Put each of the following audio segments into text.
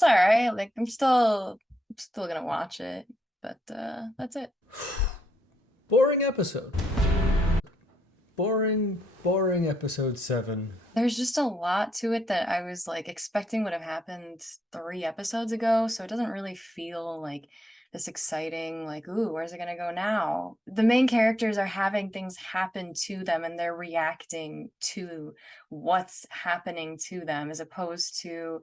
It's all right. Like I'm still gonna watch it, but that's it. Boring episode. Boring episode 7. There's just a lot to it that I was like expecting would have happened 3 episodes ago, so it doesn't really feel like this exciting, like, ooh, where's it gonna go now? The main characters are having things happen to them and they're reacting to what's happening to them, as opposed to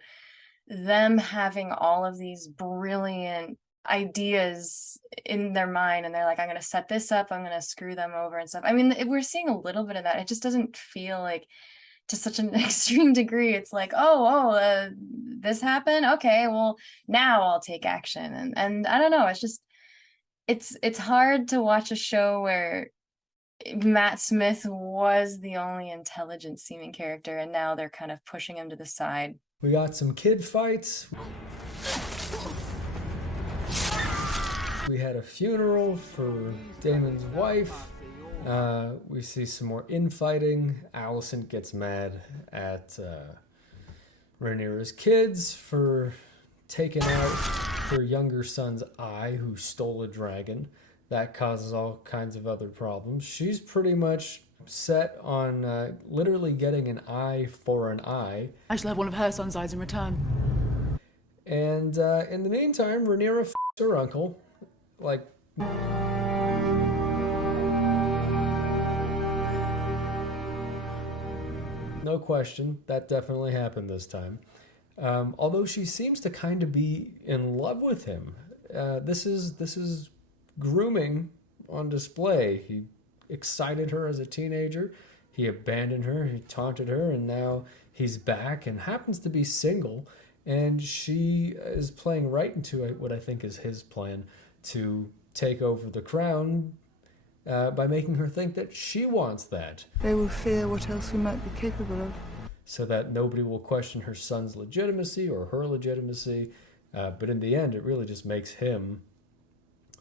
them having all of these brilliant ideas in their mind, and they're like, I'm going to set this up, I'm going to screw them over and stuff. I mean, we're seeing a little bit of that. It just doesn't feel like to such an extreme degree. It's like, this happened, okay, well, now I'll take action. And I don't know, it's just it's hard to watch a show where Matt Smith was the only intelligent seeming character, and now they're kind of pushing him to the side. We got some kid fights. We had a funeral for Daemon's wife. We see some more infighting. Alicent gets mad at Rhaenyra's kids for taking out her younger son's eye, who stole a dragon. That causes all kinds of other problems. She's pretty much set on literally getting an eye for an eye. I shall have one of her son's eyes in return. And in the meantime, Rhaenyra f***s her uncle. Like... no question, that definitely happened this time. Although she seems to kind of be in love with him. This is grooming on display. He excited her as a teenager, he abandoned her, he taunted her, and now he's back and happens to be single, and she is playing right into what I think is his plan to take over the crown by making her think that she wants that. They will fear what else we might be capable of. So that nobody will question her son's legitimacy or her legitimacy, but in the end it really just makes him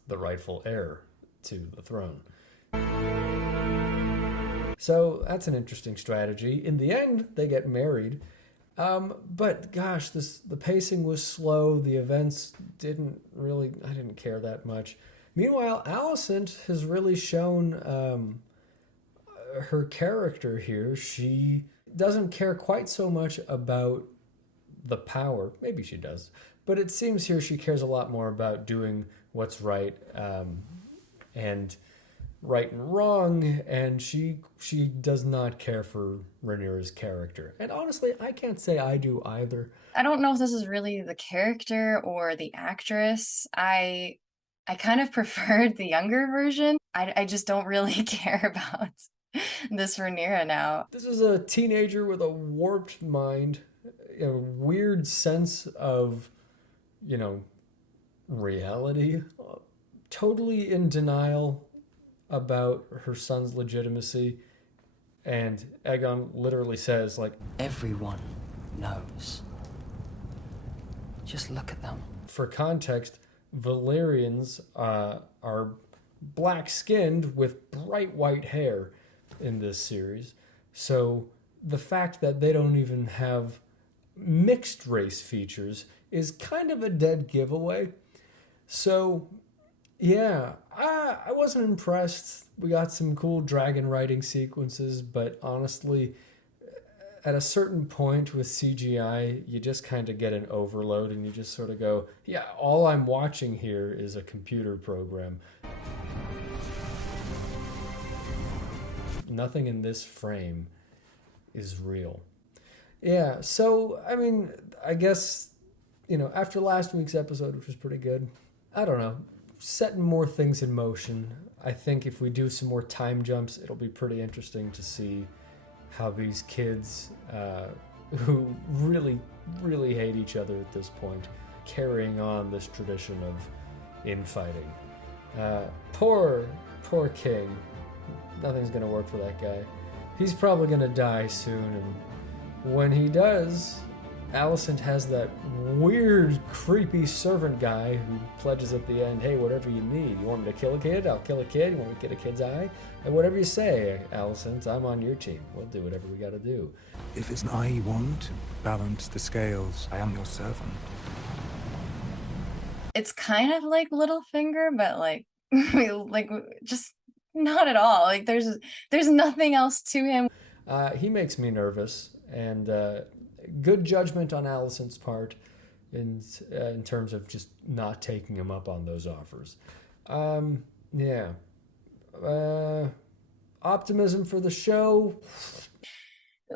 the rightful heir to the throne. So that's an interesting strategy. In the end, they get married. But gosh, the pacing was slow. The events I didn't care that much. Meanwhile, Alicent has really shown her character here. She doesn't care quite so much about the power. Maybe she does. But it seems here she cares a lot more about doing what's right, and right and wrong, and she does not care for Rhaenyra's character. And honestly, I can't say I do either. I don't know if this is really the character or the actress. I kind of preferred the younger version. I just don't really care about this Rhaenyra now. This is a teenager with a warped mind, a weird sense of, reality, totally in denial about her son's legitimacy. And Aegon literally says, like, everyone knows. Just look at them. For context, Valyrians are black-skinned with bright white hair in this series. So the fact that they don't even have mixed race features is kind of a dead giveaway. So yeah, I wasn't impressed. We got some cool dragon riding sequences, but honestly, at a certain point with CGI, you just kind of get an overload and you just sort of go, yeah, all I'm watching here is a computer program. Nothing in this frame is real. Yeah, so, I mean, I guess, after last week's episode, which was pretty good, I don't know, setting more things in motion. I think if we do some more time jumps, it'll be pretty interesting to see how these kids, who really, really hate each other at this point, carrying on this tradition of infighting. Poor King. Nothing's gonna work for that guy. He's probably gonna die soon, and when he does, Alicent has that weird, creepy servant guy who pledges at the end, hey, whatever you need. You want me to kill a kid? I'll kill a kid. You want me to get a kid's eye? And whatever you say, Alicent, I'm on your team. We'll do whatever we gotta do. If it's an eye you want, balance the scales. I am your servant. it's kind of like Littlefinger, but like like just not at all. Like there's nothing else to him. He makes me nervous, and good judgment on Allison's part in terms of just not taking him up on those offers. Yeah. Optimism for the show.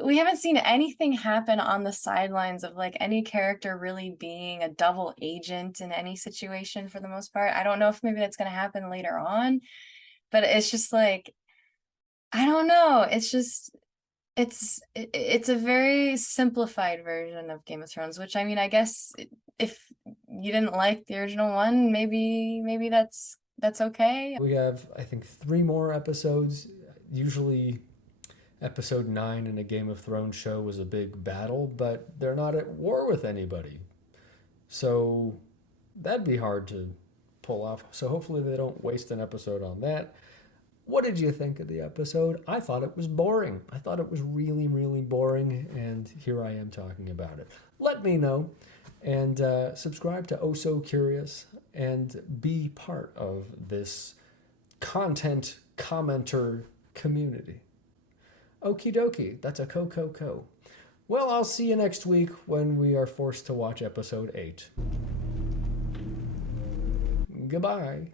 We haven't seen anything happen on the sidelines of like any character really being a double agent in any situation for the most part. I don't know if maybe that's going to happen later on, but it's just like, I don't know. It's just, it's a very simplified version of Game of Thrones, which I mean, I guess if you didn't like the original one, maybe that's okay. We have, I think, 3 more episodes. Usually episode 9 in a Game of Thrones show was a big battle, but they're not at war with anybody. So that'd be hard to pull off. So hopefully they don't waste an episode on that. What did you think of the episode? I thought it was boring. I thought it was really, really boring, and here I am talking about it. Let me know, and subscribe to Oh So Curious, and be part of this content commenter community. Okie dokie, that's a co. Well, I'll see you next week when we are forced to watch episode 8. Goodbye.